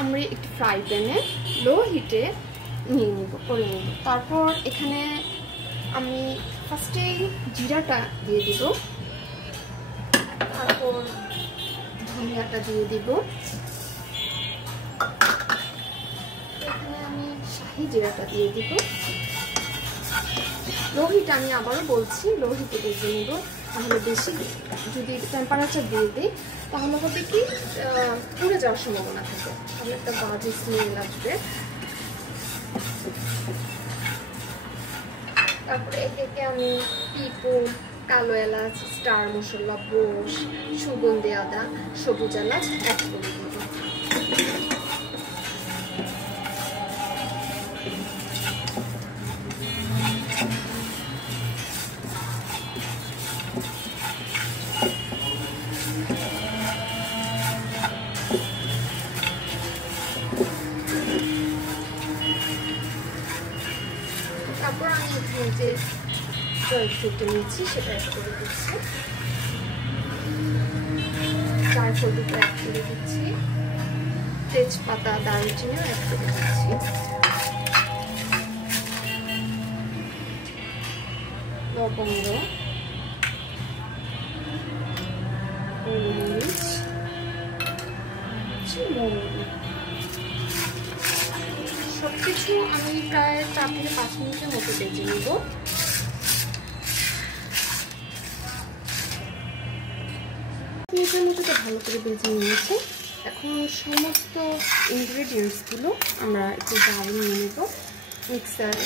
আমরা একটি ফ্রাই প্যানে লো হিটে করে নেব। তারপর এখানে আমি ফার্স্টেই জিরাটা দিয়ে দিব, তারপর ধনিয়াটা দিয়ে দিব। এখানে আমি শাহি জিরাটা দিয়ে দিব। লো হিটে, আমি আবারও বলছি, লো হিটে ভেজে নেব। তাহলে বেশি যদি টেম্পারেচার দিয়ে দিই তাহলে হবে কি পুড়ে যাওয়ার সম্ভাবনা থাকে, তাহলে একটা বাজে স্মেল আসবে। তারপরে একে আমি পিপুল, কালো এলাচ, স্টার মশলা, বোস, সুগন্ধি আদা, সবুজ এলাচ অ্যাড করে দেব। তারপর আমি এখানে যে ড্রাই ফ্রুটটা নিয়েছি সেটা অ্যাড করে দিচ্ছি, জায়ফলটা অ্যাড করে দিচ্ছি, তেজপাতা, দারুচিনিও অ্যাড করে দিচ্ছি, লবঙ্গ, গোলমরিচ, মৌরি, সবকিছু আমি প্রায় 4 থেকে 5 মিনিটের মতো ভেজে নেব। মিনিটের মতো ভালো করে ভেজে নিয়েছি। এখন সমস্ত ইনগ্রেডিয়েন্টসগুলো আমরা একটু জাল নিয়ে নেব মিক্সারে।